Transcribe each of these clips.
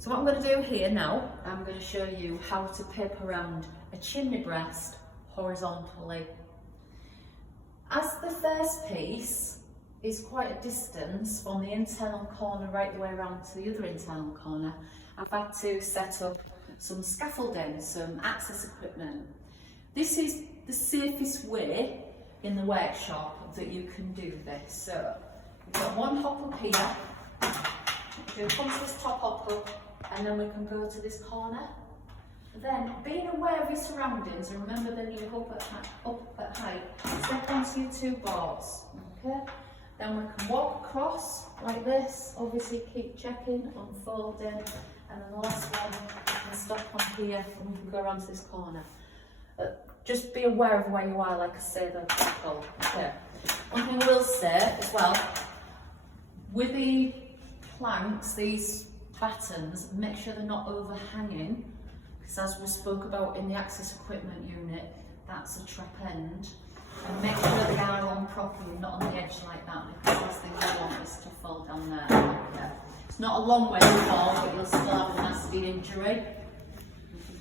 So what I'm going to do here now, I'm going to show you how to paper round a chimney breast horizontally. As the first piece is quite a distance from the internal corner right the way around to the other internal corner, I've had to set up some scaffolding, some access equipment. This is the safest way in the workshop that you can do this. So we've got one hop up here, we'll come to this top hop up, and then we can go to this corner. Then, being aware of your surroundings, and remember then you're up at height, step onto your two boards, okay? Then we can walk across like this, obviously keep checking, unfolding, and then the last one, we can stop on here and we can go around to this corner. Just be aware of where you are, like I say, though, people. Okay. One thing I will say as well, with the planks, these battens, make sure they're not overhanging, because as we spoke about in the access equipment unit, that's a trap end. And make sure they are on properly, not on the edge like that, because the last thing you want is to fall down there. Yeah. It's not a long way to fall, but you'll still have a nasty injury.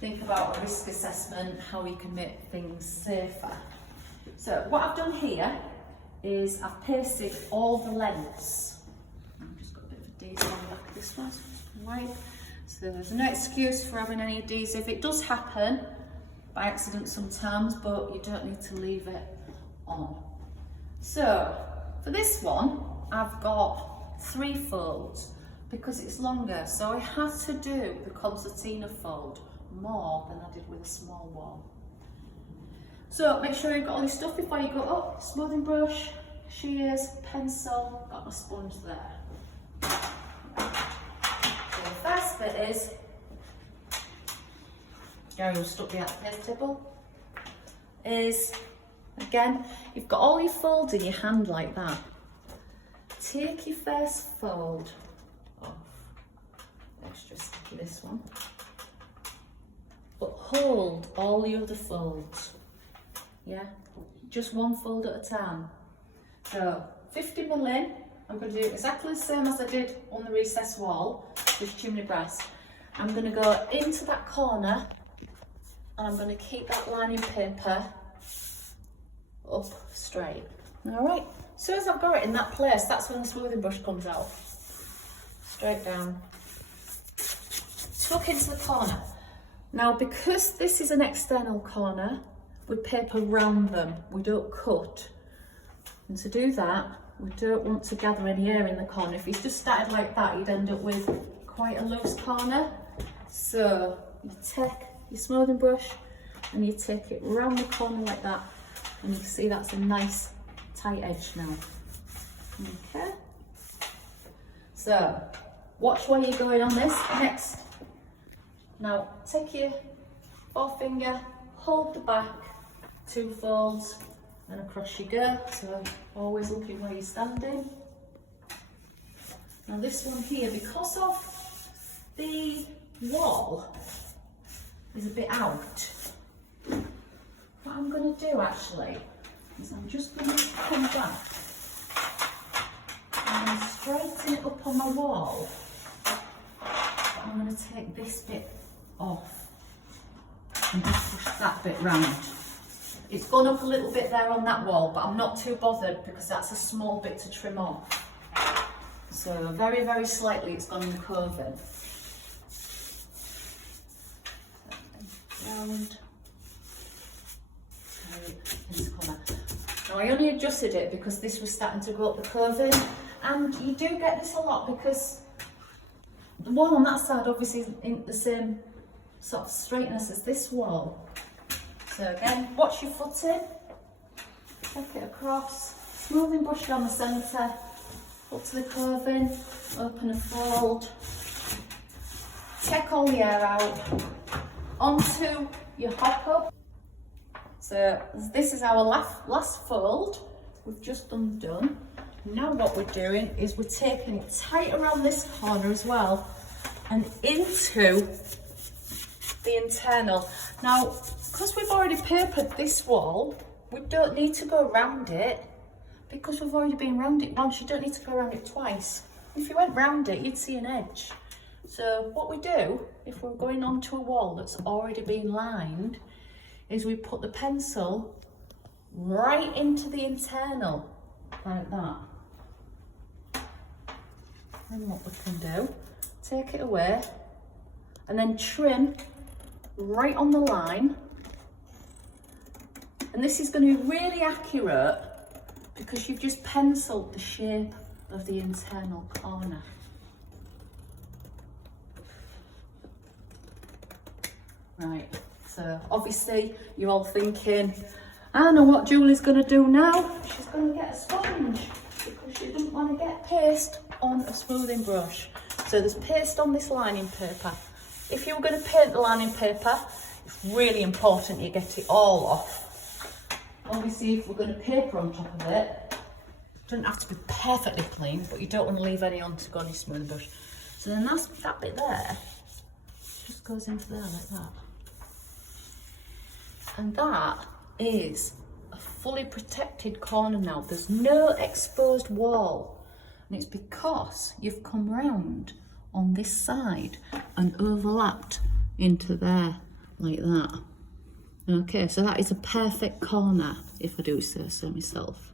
Think about a risk assessment, how we can make things safer. So what I've done here is I've pasted all the lengths. I've just got a bit of adhesive on the back of this one, right? So there's no excuse for having any adhesive. It does happen by accident sometimes, but you don't need to leave it on. So for this one, I've got 3 folds because it's longer. So I had to do the concertina fold more than I did with a small wall. So make sure you've got all your stuff before you go up. Smoothing brush, shears, pencil, got my sponge there. So the first bit is, Gary will stuck the paper table, is again, you've got all your folds in your hand like that. Take your first fold off, extra sticky this one, but hold all the other folds, yeah? Just one fold at a time. So 50 mil in, I'm going to do exactly the same as I did on the recessed wall, this chimney breast. I'm going to go into that corner and I'm going to keep that lining paper up straight. All right, as soon as I've got it in that place, that's when the smoothing brush comes out. Straight down, tuck into the corner. Now, because this is an external corner, we paper round them, we don't cut. And to do that, we don't want to gather any air in the corner. If you just started like that, you'd end up with quite a loose corner. So you take your smoothing brush and you take it round the corner like that, and you can see that's a nice tight edge now. Okay. So watch where you're going on this next. Now take your forefinger, hold the back, 2 folds, and across you go. So always looking where you're standing. Now this one here, because of the wall is a bit out, what I'm going to do actually is I'm just going to come back and straighten it up on my wall. I'm going to take this bit off and just push that bit round. It's gone up a little bit there on that wall, but I'm not too bothered because that's a small bit to trim off. So very, very slightly it's gone in the coving. Round. Into corner. Now I only adjusted it because this was starting to go up the coving, and you do get this a lot because the wall on that side obviously isn't the same sort of straightness as this wall. So again, watch your footing, take it across, smoothing brush down the centre, up to the curving, open and fold, take all the air out, onto your hop up. So this is our last fold, we've just undone. Now what we're doing is we're taking it tight around this corner as well and into the internal. Now, because we've already papered this wall, we don't need to go around it because we've already been around it once. You don't need to go around it twice. If you went round it, you'd see an edge. So what we do, if we're going onto a wall that's already been lined, is we put the pencil right into the internal, like that. And what we can do, take it away, and then trim right on the line. And this is going to be really accurate because you've just penciled the shape of the internal corner. Right, so obviously you're all thinking, I know what Julie's going to do now. She's going to get a sponge because she doesn't want to get paste on a smoothing brush. So there's paste on this lining paper. If you were going to paint the lining paper, it's really important you get it all off. Obviously, if we're going to paper on top of it, it doesn't have to be perfectly clean, but you don't want to leave any on to go on your smoothing brush. So then that bit there just goes into there like that. And that is a fully protected corner now. There's no exposed wall. And it's because you've come round on this side and overlapped into there like that. Okay, so that is a perfect corner, if I do say so myself.